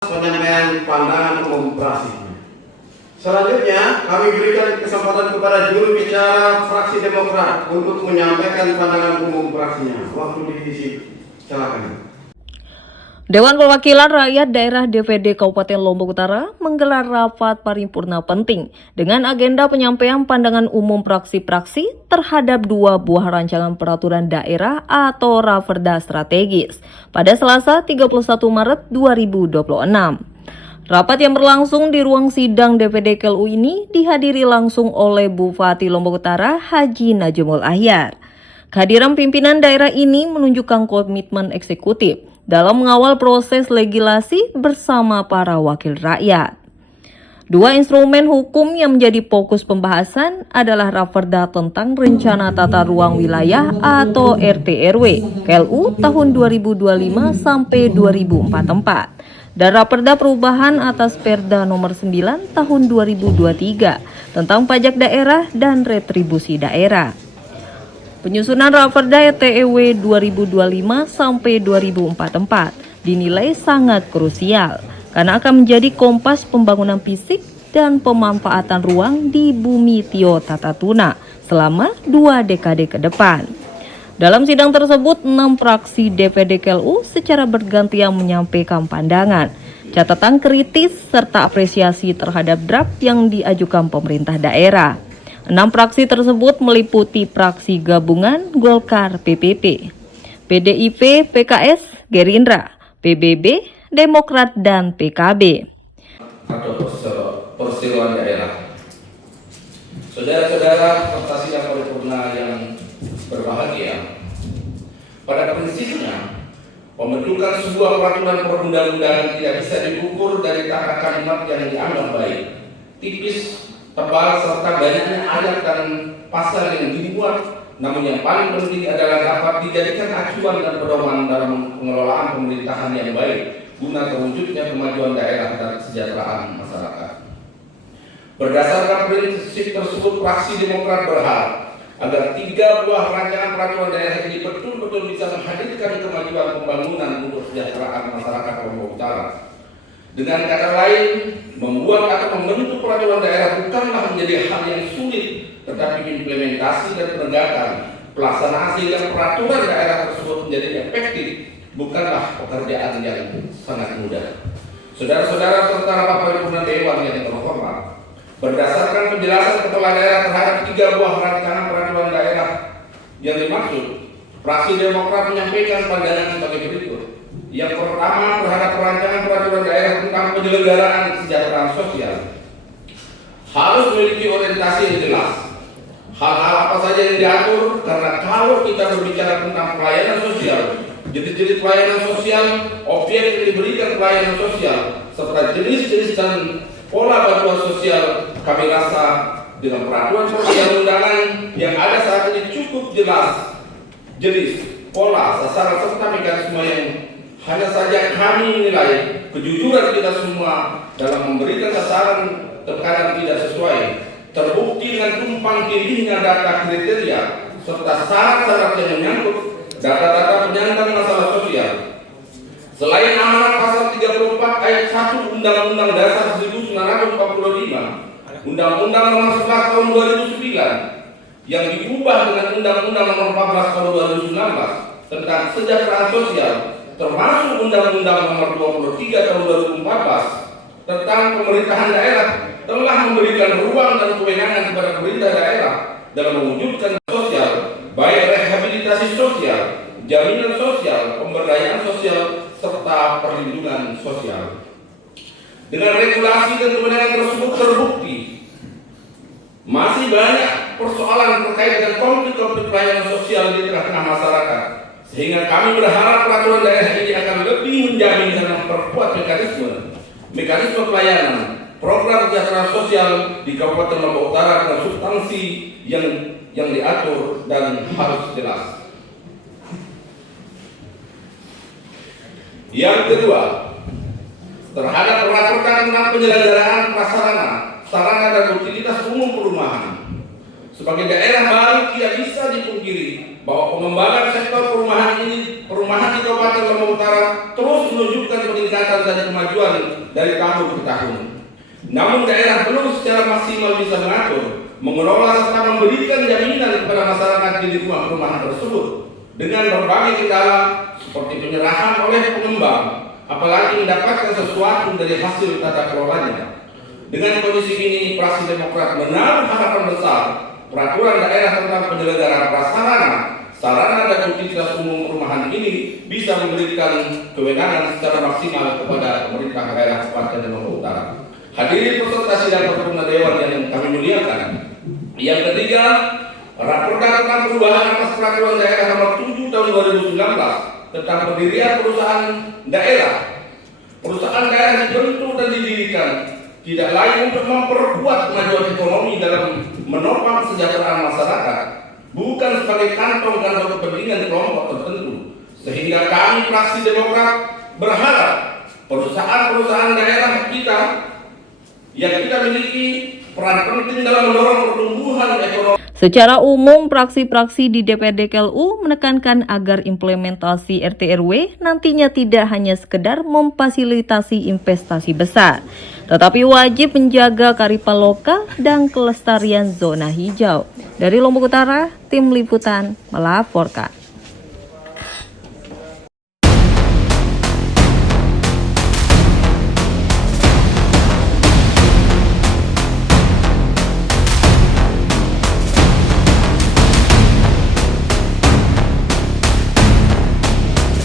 Penyampaian pandangan umum praksi. Selanjutnya, kami berikan kesempatan kepada juru bicara fraksi Demokrat untuk menyampaikan pandangan umum fraksinya. Waktu diisi, silakan. Dewan Perwakilan Rakyat Daerah DPD Kabupaten Lombok Utara menggelar rapat paripurna penting dengan agenda penyampaian pandangan umum praksi-praksi terhadap 2 buah rancangan peraturan daerah atau Raperda strategis pada Selasa 31 Maret 2026. Rapat yang berlangsung di ruang sidang DPD KLU ini dihadiri langsung oleh Bupati Lombok Utara Haji Najmul Ahyar. Kehadiran pimpinan daerah ini menunjukkan komitmen eksekutif dalam mengawal proses legislasi bersama para wakil rakyat. 2 instrumen hukum yang menjadi fokus pembahasan adalah Raperda tentang Rencana Tata Ruang Wilayah atau RT/RW KLU tahun 2025 sampai 2044 dan Raperda Perubahan atas Perda nomor 9 tahun 2023 tentang pajak daerah dan retribusi daerah. Penyusunan Raperda RT/RW 2025 sampai 2044 dinilai sangat krusial karena akan menjadi kompas pembangunan fisik dan pemanfaatan ruang di bumi Tio Tata Tuna selama 2 dekade ke depan. Dalam sidang tersebut, 6 fraksi DPD KLU secara bergantian menyampaikan pandangan, catatan kritis serta apresiasi terhadap draft yang diajukan pemerintah daerah. 6 fraksi tersebut meliputi fraksi gabungan Golkar PPP, PDIP, PKS, Gerindra, PBB, Demokrat, dan PKB. Atau perseroan daerah. Saudara-saudara serta sidang paripurna yang berbahagia, pada prinsipnya pembentukan sebuah peraturan perundang-undangan tidak bisa diukur dari tata kalimat yang dianggap baik, tipis, tebal, serta banyaknya ayat dan pasal yang dibuat. Namun yang paling penting adalah dapat dijadikan acuan dan pedoman dalam pengelolaan pemerintahan yang baik guna terwujudnya kemajuan daerah dan kesejahteraan masyarakat. Berdasarkan prinsip tersebut, fraksi Demokrat berharap agar 3 buah rancangan peraturan daerah ini betul-betul bisa menghadirkan kemajuan pembangunan untuk kesejahteraan masyarakat Lombok Utara. Dengan kata lain, membuat atau membentuk peraturan daerah bukanlah menjadi hal yang sulit, tetapi implementasi dan penegakan pelaksanaan sehingga peraturan daerah tersebut menjadi efektif bukanlah pekerjaan yang sangat mudah. Saudara-saudara serta rapat paripurna dewan yang terhormat, berdasarkan penjelasan kepala daerah terhadap 3 buah rancangan peraturan daerah yang dimaksud, fraksi Demokrat menyampaikan pandangan sebagai berikut. Yang pertama, terhadap rancangan peraturan daerah tentang penyelenggaraan kesejahteraan sosial harus memiliki orientasi yang jelas. Hal-hal apa saja yang diatur, karena kalau kita berbicara tentang pelayanan sosial, jenis-jenis pelayanan sosial, objek yang diberikan pelayanan sosial, serta jenis-jenis dan pola bantuan sosial, kami rasa dengan peraturan perundang-undangan yang ada saat ini cukup jelas jenis, pola, sasaran serta mekanisme yang hanya saja kami menilai kejujuran kita semua dalam memberikan sasaran terkadang tidak sesuai, terbukti dengan tumpang tindihnya data kriteria serta syarat-syarat yang menyangkut data-data penyandang masalah sosial. Selain amanat pasal 34 ayat 1 Undang-Undang Dasar 1945, Undang-Undang Nomor 11 Tahun 2009 yang diubah dengan Undang-Undang Nomor 14 Tahun 2019 tentang kesejahteraan sosial, termasuk Undang-Undang Nomor 23 Tahun 2014 tentang pemerintahan daerah, telah memberikan ruang dan kewenangan kepada pemerintah daerah dalam mewujudkan sosial, baik rehabilitasi sosial, jaminan sosial, pemberdayaan sosial, serta perlindungan sosial. Dengan regulasi dan kewenangan tersebut terbukti masih banyak persoalan terkait dengan konflik-konflik pelayanan sosial di tengah-tengah masyarakat, sehingga kami berharap peraturan daerah ini akan lebih menjamin dan memperkuat mekanisme pelayanan program kesejahteraan sosial di Kabupaten Lombok Utara dengan substansi yang diatur dan harus jelas. Yang kedua, terhadap peraturan tentang penyelenggaraan prasarana, sarana dan utilitas umum perumahan. Sebagai daerah baru tidak bisa dipungkiri bahwa pengembangan sektor perumahan di Kabupaten Lombok Utara terus menunjukkan peningkatan peningkatan dan kemajuan dari tahun ke tahun. Namun daerah belum secara maksimal bisa mengatur, mengelola serta memberikan jaminan kepada masyarakat di lingkungan perumahan tersebut dengan berbagai kendala seperti penyerahan oleh pengembang, apalagi mendapatkan sesuatu dari hasil tata kelolanya. Dengan kondisi ini, Praksi Demokrat menaruh harapan besar peraturan daerah tentang penyelenggaraan prasarana, sarana dan utilitas umum perumahan ini bisa memberikan kewenangan secara maksimal kepada pemerintah daerah Kabupaten Lombok Utara. Hadirin peserta sidang paripurna Dewan yang kami muliakan. Yang ketiga, Raperda tentang perubahan atas peraturan daerah nomor 7 tahun 2019 tentang pendirian perusahaan daerah. Perusahaan daerah dibentuk dan didirikan tidak lain untuk memperkuat kemajuan ekonomi dalam menopang kesejahteraan masyarakat, bukan sebagai kantong-kantong kepentingan kelompok tertentu. Sehingga kami Praksi Demokrat berharap perusahaan-perusahaan daerah kita yang kita miliki peran penting dalam mendorong pertumbuhan ekonomi. Secara umum, praksi-praksi di DPRD KLU menekankan agar implementasi RT/RW nantinya tidak hanya sekedar memfasilitasi investasi besar, tetapi wajib menjaga kearifan lokal dan kelestarian zona hijau. Dari Lombok Utara, tim liputan melaporkan.